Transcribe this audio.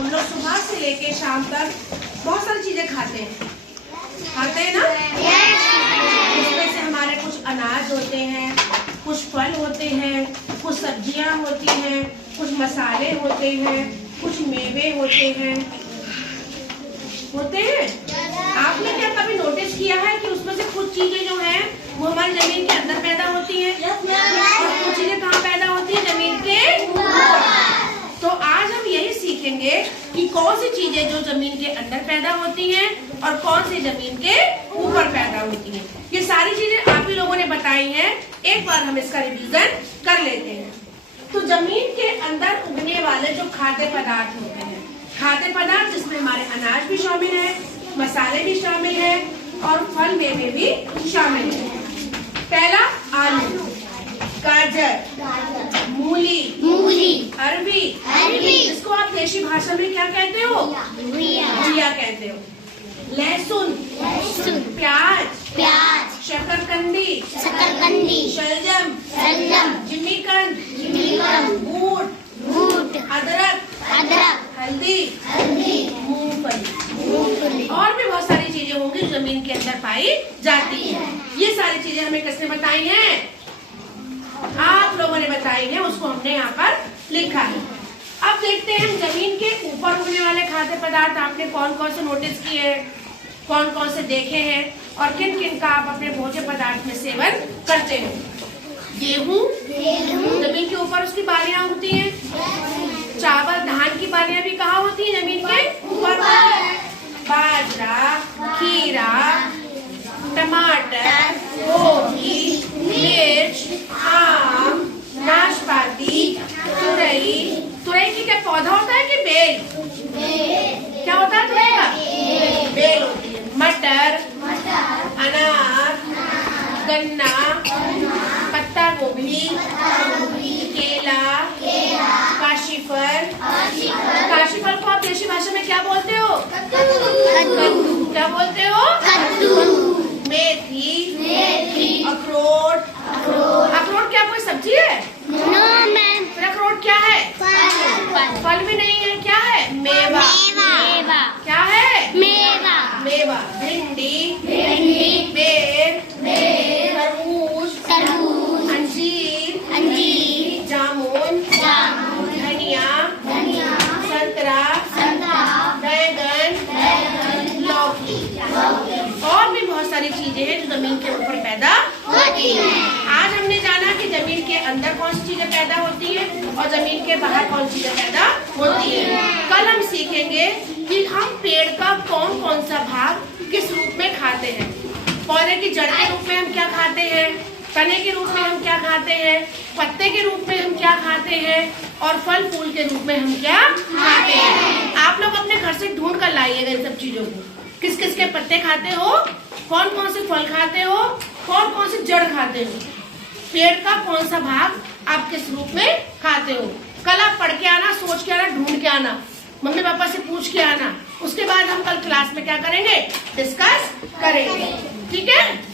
हम लोग सुबह से लेके शाम तक बहुत सारी चीजें खाते हैं ना। उसमें से हमारे कुछ अनाज होते हैं, कुछ फल होते हैं, कुछ सब्जियां होती हैं, कुछ मसाले होते हैं, कुछ मेवे होते हैं। आपने क्या कभी नोटिस किया है कि उसमें से कुछ चीजें जो हैं वो हमारी जमीन के अंदर पैदा होती हैं और कुछ चीजें कहाँ पैदा होती है? जमीन के ऊपर। तो आज हम यही सीखेंगे कि कौन सी चीजें जो जमीन के अंदर पैदा होती हैं और कौन सी जमीन के ऊपर पैदा होती हैं। ये सारी चीजें आप ही लोगों ने बताई हैं, एक बार हम इसका रिवीजन कर लेते हैं। तो जमीन के अंदर उगने वाले जो खाद्य पदार्थ होते हैं, खाद्य पदार्थ जिसमें हमारे अनाज भी शामिल है, मसाले भी शामिल है और फल मेवे भी शामिल है। पहला आलू, गाजर, मूली, अरबी, इसको आप देशी भाषा में क्या कहते हो? घिया कहते हो। लहसुन, प्याज, शकरकंदी, शलजम, जिमीकंद, बूट, अदरक, हल्दी, मूंगफली और भी बहुत सारी चीजें होंगी जो जमीन के अंदर पाई जाती है। ये सारी चीजें हमें किसने बताई हैं? आप लोगों ने बताई है, उसको हमने यहाँ पर लिखा है। अब देखते हैं जमीन के ऊपर उगने वाले खाद्य पदार्थ आपने कौन कौन से नोटिस किए हैं, कौन कौन से देखे हैं और किन किन का आप अपने भोज्य पदार्थ में सेवन करते हैं। गेहूं, जमीन के ऊपर उसकी बालियां होती हैं। चावल, धान की बालियां भी कहाँ होती हैं? जमीन के ऊपर। बाजरा, खीरा, टमाटर, गोभी, मिर्च, आम, नाशपाती, तुरई की क्या पौधा होता है कि बेल? क्या होता है तुरई का? बेल होती है। मटर, अनार, गन्ना, पत्ता गोभी, केला, काशीफल को आप देशी भाषा में क्या बोलते हो? कद्दू। क्या बोलते हो? मेथी, अखरोट क्या कोई सब्जी है? No ma'am. फिर अखरोट क्या है? फल भी नहीं है। क्या है? मेवा। क्या है? मेवा। भिंडी, बेर, तरबूज, अंजीर, जामुन, धनिया, संतरा, बैगन, लौकी और भी बहुत सारी चीजें हैं जो जमीन के ऊपर पैदा होती हैं। आज हमने जाना कि जमीन के अंदर कौन सी चीजें पैदा होती हैं और जमीन के बाहर कौन सी चीजें पैदा होती हैं। कल हम सीखेंगे कि हम पेड़ का कौन कौन सा भाग किस रूप में खाते हैं। पौधे की जड़ के रूप में हम क्या खाते हैं, तने के रूप में हम क्या खाते हैं, पत्ते के रूप में हम क्या खाते हैं और फल फूल के रूप में हम क्या खाते हैं। आप लोग अपने घर से ढूंढ कर लाइएगा इन सब चीजों को। किस किस के पत्ते खाते हो, कौन कौन से फल खाते हो, कौन कौन से जड़ खाते हो, पेड़ का कौन सा भाग आप किस रूप में खाते हो। कल आप पढ़ के आना, सोच के आना, ढूंढ के आना, मम्मी पापा से पूछ के आना। उसके बाद हम कल क्लास में क्या करेंगे? डिस्कस करेंगे। ठीक है।